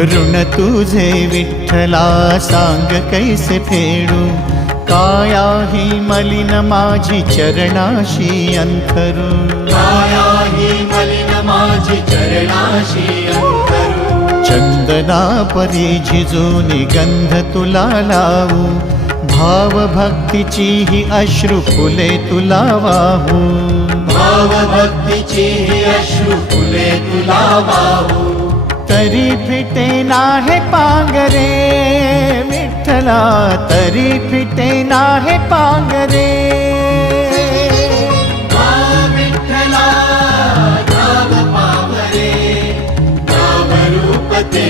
ऋण तुझे विठ्ठला सांग कैसे फेडू, काया ही मलिन माझी चरणाशी अंथरू, काया ही मलिन माझी चरणाशी अंतरू। चंदना परी झिजूनी गंध तुला लावू, भाव भक्तीची ही अश्रु फुले तुला वाहू, भाव भक्तीची ही अश्रु फुले तुला वाहू। तरी फिटे नाहे पांगरे विठ्ठला, तरी फिटे नाहे पांगरे। विठ्ठला नाम पावरे, नाम रूप ते